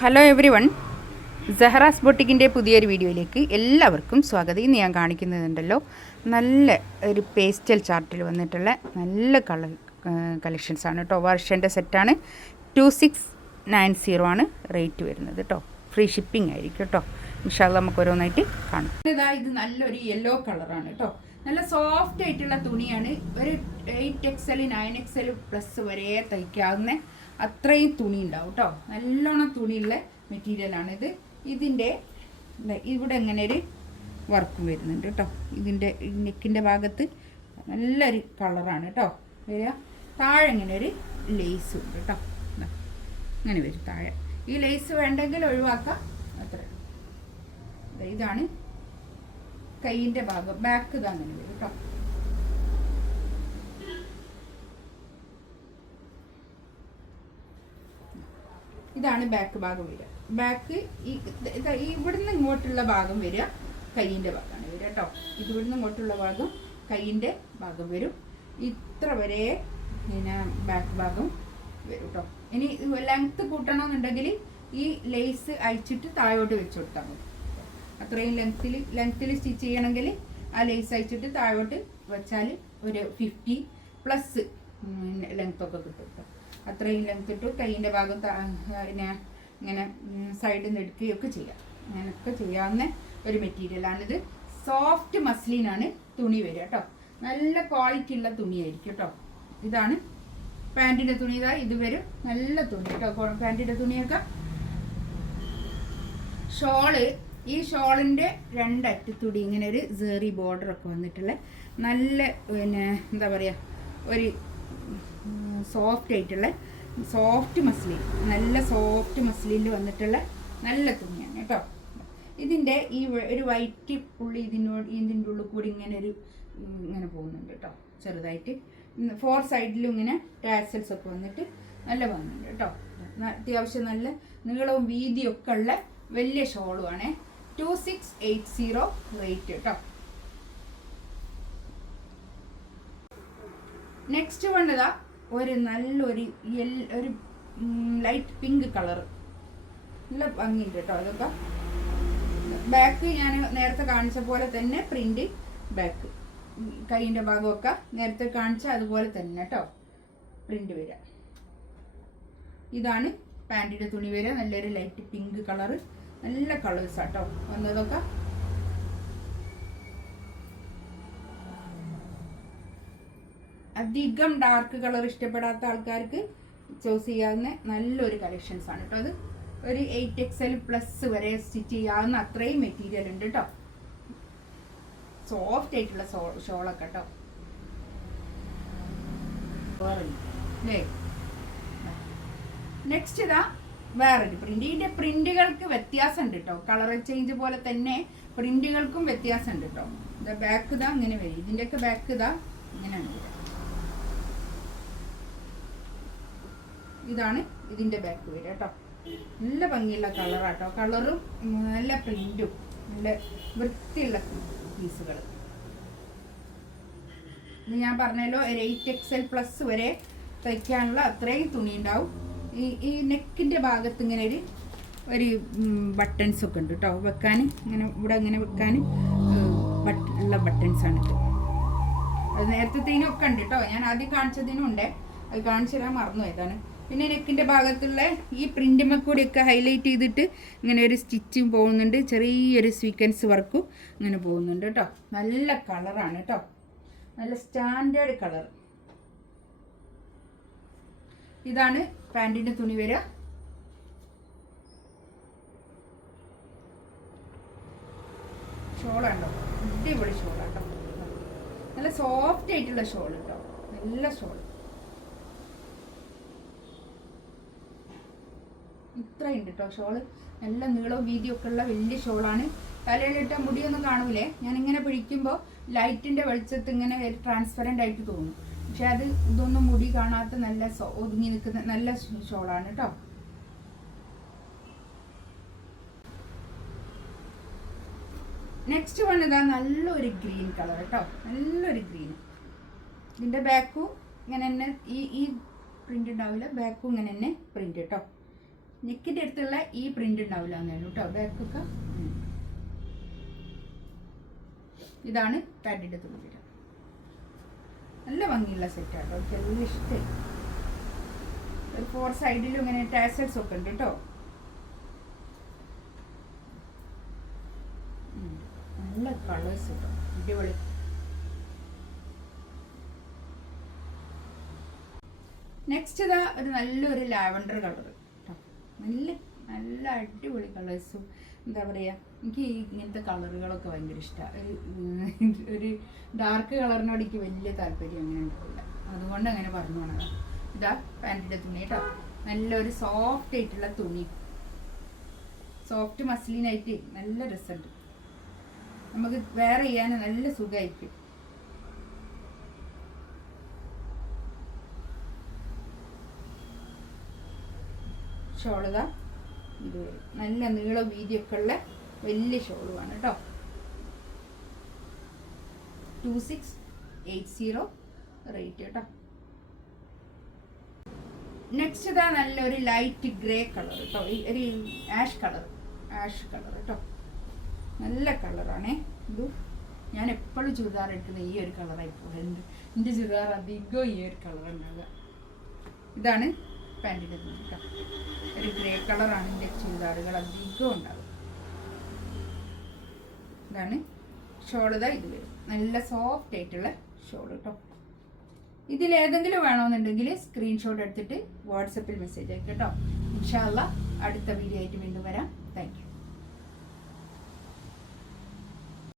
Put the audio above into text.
Hello every one, സഹറാസ് ബൊട്ടിക്കിൻ്റെ പുതിയൊരു വീഡിയോയിലേക്ക് എല്ലാവർക്കും സ്വാഗതം. ഇന്ന് ഞാൻ കാണിക്കുന്നതുണ്ടല്ലോ നല്ല ഒരു പേസ്റ്റൽ ചാർട്ടിൽ വന്നിട്ടുള്ള നല്ല കളക്ഷൻസാണ് കേട്ടോ. വർഷൻ്റെ സെറ്റാണ്. 2690 ആണ് റേറ്റ് വരുന്നത് കേട്ടോ. ഫ്രീ ഷിപ്പിംഗ് ആയിരിക്കും കേട്ടോ. ഇൻഷാല്ലാ നമുക്ക് ഓരോന്നായിട്ട് കാണാം. ഇത് നല്ലൊരു യെല്ലോ കളറാണ് കേട്ടോ. നല്ല സോഫ്റ്റ് ആയിട്ടുള്ള തുണിയാണ്. ഒരു 8XL 9XL പ്ലസ് വരെ തയ്ക്കാവുന്ന അത്രയും തുണി ഉണ്ടാവും കേട്ടോ. നല്ലോണം തുണിയുള്ള മെറ്റീരിയലാണിത്. ഇതിൻ്റെ ഇവിടെ ഇങ്ങനെ ഒരു വർക്കും വരുന്നുണ്ട് കേട്ടോ. ഇതിൻ്റെ നെക്കിൻ്റെ ഭാഗത്ത് നല്ലൊരു കളറാണ് കേട്ടോ വരിക. താഴെ ഇങ്ങനെ ഒരു ലേസും ഉണ്ട് കേട്ടോ. ഇങ്ങനെ വരും താഴെ. ഈ ലേസ് വേണ്ടെങ്കിൽ ഒഴിവാക്കാം, അത്ര. ഇതാണ് കൈയിൻ്റെ ഭാഗം, ബാക്ക് ഇത് അങ്ങനെ വരും കേട്ടോ. ഇതാണ് ബാക്ക് ഭാഗം വരിക. ബാക്ക് ഇവിടുന്ന് ഇങ്ങോട്ടുള്ള ഭാഗം വരിക കൈയിൻ്റെ ഭാഗമാണ് വരിക കേട്ടോ. ഇവിടുന്ന് ഇങ്ങോട്ടുള്ള ഭാഗം കൈയിൻ്റെ ഭാഗം വരും. ഇത്ര വരെ പിന്നെ ബാക്ക് ഭാഗം വരും കേട്ടോ. ഇനി ലെങ്ത്ത് കൂട്ടണമെന്നുണ്ടെങ്കിൽ ഈ ലേസ് അയച്ചിട്ട് താഴോട്ട് വെച്ച് കൊടുത്താൽ മതി. അത്രയും ലെങ്ത്തിൽ സ്റ്റിച്ച് ചെയ്യണമെങ്കിൽ ആ ലേസ് അയച്ചിട്ട് താഴോട്ട് വെച്ചാൽ ഒരു 50+ ലെങ്ത്തൊക്കെ കിട്ടും കേട്ടോ. അത്രയും ലെങ്ത് ഇട്ടു കൈയിൻ്റെ ഭാഗം പിന്നെ ഇങ്ങനെ സൈഡിൽ നിന്ന് എടുക്കുകയൊക്കെ ചെയ്യാം. അങ്ങനെയൊക്കെ ചെയ്യാവുന്ന ഒരു മെറ്റീരിയലാണിത്. സോഫ്റ്റ് മസ്ലിനാണ് തുണി വരിക കേട്ടോ. നല്ല ക്വാളിറ്റി ഉള്ള തുണിയായിരിക്കും കേട്ടോ. ഇതാണ് പാൻറ്റിൻ്റെ തുണി. ഇത് വരും നല്ല തുണി കേട്ടോ. പാൻറ്റിൻ്റെ തുണിയൊക്കെ. ഷോള്, ഈ ഷോളിൻ്റെ രണ്ടറ്റത്തൂടി ഇങ്ങനെ ഒരു സെറി ബോർഡറൊക്കെ വന്നിട്ടുള്ള നല്ല പിന്നെ എന്താ പറയുക, ഒരു സോഫ്റ്റ് ആയിട്ടുള്ള സോഫ്റ്റ് മസ്ലിൻ, നല്ല സോഫ്റ്റ് മസ്ലിനിൽ വന്നിട്ടുള്ള നല്ല തുണിയാണ് കേട്ടോ. ഇതിൻ്റെ ഈ ഒരു വൈറ്റ് പുള്ളി ഇതിൻ്റെ ഉള്ളിൽ കൂടി ഇങ്ങനെ പോകുന്നുണ്ട് കേട്ടോ. ചെറുതായിട്ട് 4 സൈഡിലും ഇങ്ങനെ ടാസൽസ് ഒക്കെ വന്നിട്ട് നല്ല ഭംഗിയുണ്ട് കേട്ടോ. അത്യാവശ്യം നല്ല നീളവും വീതിയൊക്കെ ഉള്ള വലിയ ഷോളുമാണ്. 2680 റേറ്റ് കേട്ടോ. നെക്സ്റ്റ് വന്നതാ ഒരു നല്ലൊരു ഒരു ലൈറ്റ് പിങ്ക് കളർ, നല്ല ഭംഗിയുണ്ട് കേട്ടോ. അതൊക്കെ ബാക്ക് ഞാൻ നേരത്തെ കാണിച്ച പോലെ തന്നെ പ്രിന്റ്, ബാക്ക് കൈയിൻ്റെ ഭാഗമൊക്കെ നേരത്തെ കാണിച്ച അതുപോലെ തന്നെ കേട്ടോ പ്രിന്റ് വരിക. ഇതാണ് പാൻറ്റിൻ്റെ തുണി വരിക. നല്ലൊരു ലൈറ്റ് പിങ്ക് കളറ്, നല്ല കളേഴ്സാട്ടോ വന്നതൊക്കെ. അധികം ഡാർക്ക് കളർ ഇഷ്ടപ്പെടാത്ത ആൾക്കാർക്ക് ചൂസ് ചെയ്യാവുന്ന നല്ലൊരു കളക്ഷൻസ് ആണ് കേട്ടോ. അത് ഒരു 8XL പ്ലസ് വരെ സ്റ്റിച്ച് ചെയ്യാവുന്ന അത്രയും മെറ്റീരിയൽ ഉണ്ട് കേട്ടോ. സോഫ്റ്റ് ആയിട്ടുള്ള ഷോളൊക്കെ കേട്ടോ. നെക്സ്റ്റ് ഇതാ വേറൊരു പ്രിന്റ്. ഇതിന്റെ പ്രിന്റുകൾക്ക് വ്യത്യാസം ഉണ്ട് കേട്ടോ. കളർ ചേഞ്ച് പോലെ തന്നെ പ്രിന്റുകൾക്കും വ്യത്യാസം ഉണ്ട് കേട്ടോ. ഇതാ ബാക്ക് ഇതാ ഇങ്ങനെ വരും. ഇതിൻ്റെയൊക്കെ ബാക്ക് ഇതാ ഇങ്ങനെയാണ് വരിക. ഇതാണ് ഇതിൻ്റെ ബാക്ക് വരിക കേട്ടോ. നല്ല ഭംഗിയുള്ള കളറാട്ടോ. കളറും നല്ല പ്രിന്റും നല്ല വൃത്തിയുള്ള പീസുകൾ. ഇത് ഞാൻ പറഞ്ഞല്ലോ ഒരു 8XL പ്ലസ് വരെ തയ്ക്കാനുള്ള അത്രയും തുണി ഉണ്ടാവും. ഈ നെക്കിൻ്റെ ഭാഗത്ത് ഇങ്ങനെ ഒരു ബട്ടൺസ് ഒക്കെ ഉണ്ട് കേട്ടോ വെക്കാൻ. ഇങ്ങനെ ഇവിടെ ഇങ്ങനെ വെക്കാൻ ഉള്ള ബട്ടൺസാണിത്. അത് നേരത്തേനും ഒക്കെ ഉണ്ട് കേട്ടോ. ഞാൻ ആദ്യം കാണിച്ചതിനും ഉണ്ട്, അത് കാണിച്ചു തരാൻ മറന്നു പോയതാണ്. പിന്നെ നെക്കിൻ്റെ ഭാഗത്തുള്ള ഈ പ്രിൻറ്റുമ്മ കൂടിയൊക്കെ ഹൈലൈറ്റ് ചെയ്തിട്ട് ഇങ്ങനെ ഒരു സ്റ്റിച്ചും പോകുന്നുണ്ട്. ചെറിയൊരു സ്വീക്വൻസ് വർക്കും ഇങ്ങനെ പോകുന്നുണ്ട് കേട്ടോ. നല്ല കളറാണ് കേട്ടോ. നല്ല സ്റ്റാൻഡേർഡ് കളർ. ഇതാണ് പാൻറ്റിൻ്റെ തുണി വരിക. ഷോളുണ്ടോ, അടിപൊളി ഷോളാട്ടോ. നല്ല സോഫ്റ്റ് ആയിട്ടുള്ള ഷോൾ കേട്ടോ. നല്ല ഷോൾ. ഇത്രയുണ്ട് കേട്ടോ ഷോള്. നല്ല നീളവും വീതിയൊക്കെ ഉള്ള വലിയ ഷോളാണ്. തലയിലിട്ട മുടിയൊന്നും കാണൂലേ. ഞാനിങ്ങനെ പിടിക്കുമ്പോൾ ലൈറ്റിൻ്റെ വെളിച്ചത്ത് ഇങ്ങനെ ട്രാൻസ്പെറൻ്റ് ആയിട്ട് തോന്നും. പക്ഷെ അത് ഇതൊന്നും മുടി കാണാത്ത നല്ല ഒതുങ്ങി നിൽക്കുന്ന നല്ല ഷോളാണ് കേട്ടോ. നെക്സ്റ്റ് വൺ ഇതാ നല്ലൊരു ഗ്രീൻ കളർ കേട്ടോ. നല്ലൊരു ഗ്രീൻ. ഇതിൻ്റെ ബാക്കും ഇങ്ങനെ തന്നെ ഈ പ്രിൻ്റ് ഉണ്ടാവില്ല. ബാക്കും ഇങ്ങനെ തന്നെ പ്രിൻ്റ് കേട്ടോ. നെക്കിൻ്റെ അടുത്തുള്ള ഈ പ്രിന്റ് ഉണ്ടാവില്ല എന്നാണ് കേട്ടോ ബാക്കൊക്കെ. ഇതാണ് പാൻറ്റിൻ്റെ തുണി വരിക. നല്ല ഭംഗിയുള്ള സെറ്റാട്ടോ, എനിക്ക് എല്ലാം ഇഷ്ടമായി. ഒരു 4 സൈഡിലും ഇങ്ങനെ ടാസൽസ് ഒക്കെ ഉണ്ട് കേട്ടോ. നല്ല കളേഴ്സ് കേട്ടോ, അടിപൊളി. നെക്സ്റ്റ് ഇതാ ഒരു നല്ലൊരു ലാവൻഡർ കളർ കേട്ടോ. നല്ല നല്ല അടിപൊളി കളേഴ്സും എന്താ പറയുക, എനിക്ക് ഇങ്ങനത്തെ കളറുകളൊക്കെ ഭയങ്കര ഇഷ്ടമാണ്. ഒരു ഡാർക്ക് കളറിനോട് എനിക്ക് വലിയ താല്പര്യം അങ്ങനെ ഉണ്ടാവില്ല, അതുകൊണ്ട് അങ്ങനെ പറഞ്ഞു പോണതാണ്. ഇതാ പാൻറ്റിൻ്റെ തുണി കേട്ടോ, നല്ലൊരു സോഫ്റ്റ് ആയിട്ടുള്ള തുണി, സോഫ്റ്റ് മസ്ലിനായിട്ട് നല്ല രസമുണ്ട്. നമുക്ക് വെയർ ചെയ്യാൻ നല്ല സുഖമായിരിക്കും. ഷോളിതാ ഇത് വരും, നല്ല നീളം വീതിയൊക്കെ ഉള്ള വലിയ ഷോളുമാണ് കേട്ടോ. 2680 റേറ്റ് കേട്ടോ. നെക്സ്റ്റ് ഇതാ നല്ലൊരു ലൈറ്റ് ഗ്രേ കളർ കേട്ടോ, ഒരു ആഷ് കളർ കേട്ടോ. നല്ല കളറാണേ ഇത്. ഞാൻ എപ്പോഴും ചുരിദാർ എടുക്കുന്ന ഈ ഒരു കളറായിപ്പോൾ എൻ്റെ ചുരിദാർ അധികം ഈ ഒരു കളർ ഉണ്ടാവുക. ഇതാണ് പാൻറ്റിൻ്റെ തുണി കേട്ടോ, ഒരു ഗ്രേ കളറാണ് എൻ്റെ ചുരിദാറുകൾ അധികം ഉണ്ടാവുക. ഇതാണ് ഷോളിതാ ഇത് വരും, നല്ല സോഫ്റ്റ് ആയിട്ടുള്ള ഷോൾ കേട്ടോ. ഇതിലേതെങ്കിലും വേണമെന്നുണ്ടെങ്കിൽ സ്ക്രീൻഷോട്ട് എടുത്തിട്ട് വാട്സപ്പിൽ മെസ്സേജ് അയക്കാം കേട്ടോ. ഇൻഷാ അല്ലാഹ് അടുത്ത വീഡിയോ ആയിട്ട് വീണ്ടും വരാം.